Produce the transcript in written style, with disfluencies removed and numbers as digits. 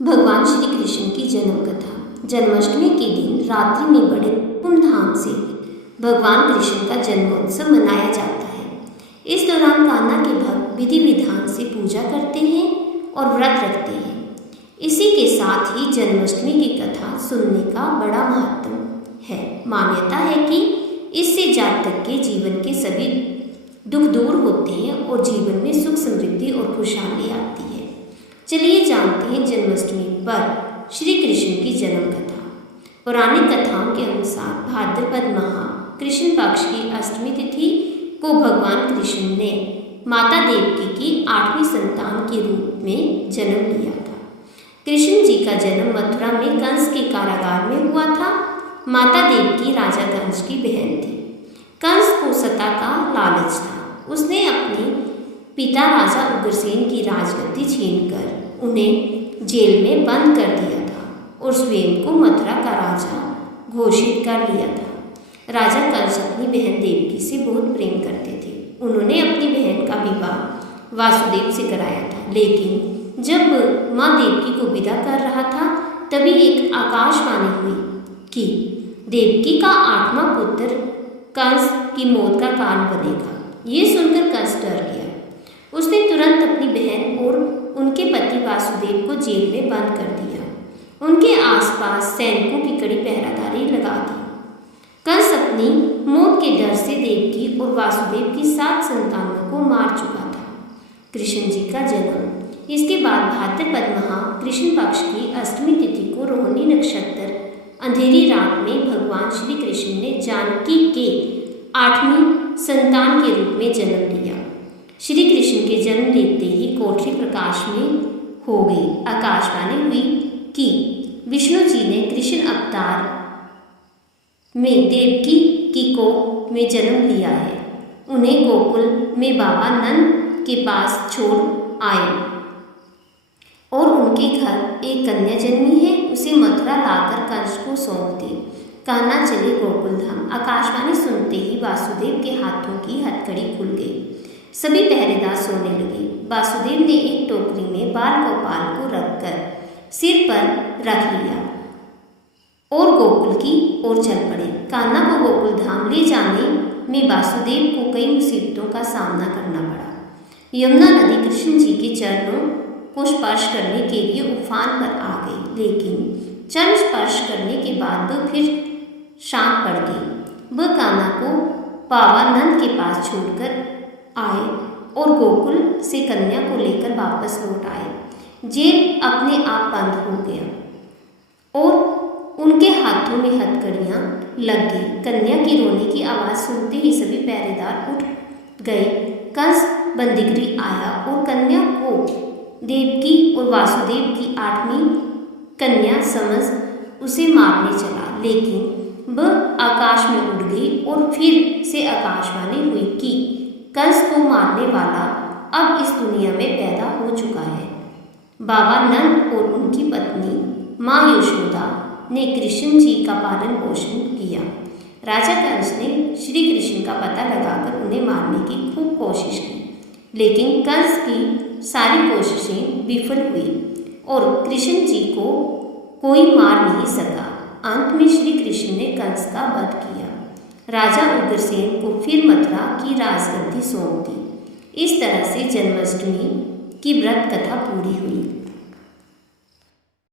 भगवान श्री कृष्ण की जन्म कथा। जन्माष्टमी के दिन रात्रि में बड़े धूमधाम से भगवान कृष्ण का जन्मोत्सव मनाया जाता है। इस दौरान कान्हा के भक्त विधि विधान से पूजा करते हैं और व्रत रखते हैं। इसी के साथ ही जन्माष्टमी की कथा सुनने का बड़ा महत्व है। मान्यता है कि इससे जातक के जीवन के सभी दुख दूर होते हैं और जीवन में सुख समृद्धि और खुशहाली आती है। चलिए जानते हैं जन्माष्टमी पर श्री कृष्ण की जन्म कथा। पौराणिक कथाओं के अनुसार भाद्रपद माह कृष्ण पक्ष की अष्टमी तिथि को भगवान कृष्ण ने माता देवकी की 8वीं संतान के रूप में जन्म लिया था। कृष्ण जी का जन्म मथुरा में कंस के कारागार में हुआ था। माता देवकी राजा कंस की बहन थी। कंस को सत्ता का लालच था। उसने अपने पिता राजा उग्रसेन की राजगद्दी छीनकर उन्हें जेल में बंद कर दिया था और स्वयं को मथुरा का राजा घोषित कर लिया था। राजा कंस अपनी बहन देवकी से बहुत प्रेम करते थे। उन्होंने अपनी बहन का विवाह वासुदेव से कराया था, लेकिन जब माँ देवकी को विदा कर रहा था तभी एक आकाशवाणी हुई कि देवकी का 8वां पुत्र कंस की मौत का कारण बनेगा। ये सुनकर कंस डर गया। उसने तुरंत अपनी बहन और उनके पति वासुदेव को जेल में बंद कर दिया। उनके आसपास सैनिकों की कड़ी पहरादारी लगा दी। कंस अपनी मौत के डर से देवकी और वासुदेव की 7 संतानों को मार चुका था। कृष्ण जी का जन्म। इसके बाद भाद्रपद माह कृष्ण पक्ष की अष्टमी तिथि को रोहिणी नक्षत्र अंधेरी रात में भगवान श्री कृष्ण ने जानकी के 8वीं संतान के रूप में जन्म लिया। श्री कृष्ण के जन्म लेते ही कोठरी प्रकाश में हो गई। आकाशवाणी हुई कि विष्णु जी ने कृष्ण अवतार में देवकी की कोख में जन्म लिया है। उन्हें गोकुल में बाबा नंद के पास छोड़ आए और उनके घर एक कन्या जन्मी है। उसे मथुरा लाकर कंस को सौंप दी। कान्हा चले गोकुल धाम। आकाशवाणी सुनते ही वासुदेव के हाथों की हथकड़ी खुल गई। सभी पहरेदार सोने लगे। वासुदेव ने एक टोकरी में बाल गोपाल को रखकर सिर पर रख लिया और गोकुल की ओर चल पड़े। कान्हा को गोकुल धाम ले जाने में वासुदेव को कई मुसीबतों का सामना करना पड़ा। यमुना नदी कृष्ण जी के चरणों को स्पर्श करने के लिए उफान पर आ गई, लेकिन चरण स्पर्श करने के बाद वह फिर शांत पड़ गई। वह कान्हा को बाबा नंद के पास छोड़कर आए और गोकुल से कन्या को लेकर वापस लौट आए। जेल अपने आप बंद हो गया और उनके हाथों में हथकड़ियां लग गई। कन्या की रोने की आवाज़ सुनते ही सभी पहरेदार उठ गए। कंस बंदीगृह आया और कन्या को देवकी और वासुदेव की 8वीं कन्या समझ उसे मारने चला, लेकिन वह आकाश में उड़ गई और फिर से आकाशवाणी हुई कि कंस को मारने वाला अब इस दुनिया में पैदा हो चुका है। बाबा नंद और उनकी पत्नी माँ यशोदा ने कृष्ण जी का पालन पोषण किया। राजा कंस ने श्री कृष्ण का पता लगाकर उन्हें मारने की खूब कोशिश की, लेकिन कंस की सारी कोशिशें विफल हुई और कृष्ण जी को कोई मार नहीं सका। अंत में श्री कृष्ण ने कंस का वध किया। राजा उग्रसेन को फिर मथुरा की राजगद्दी सौंप दी। इस तरह से जन्माष्टमी की व्रत कथा पूरी हुई।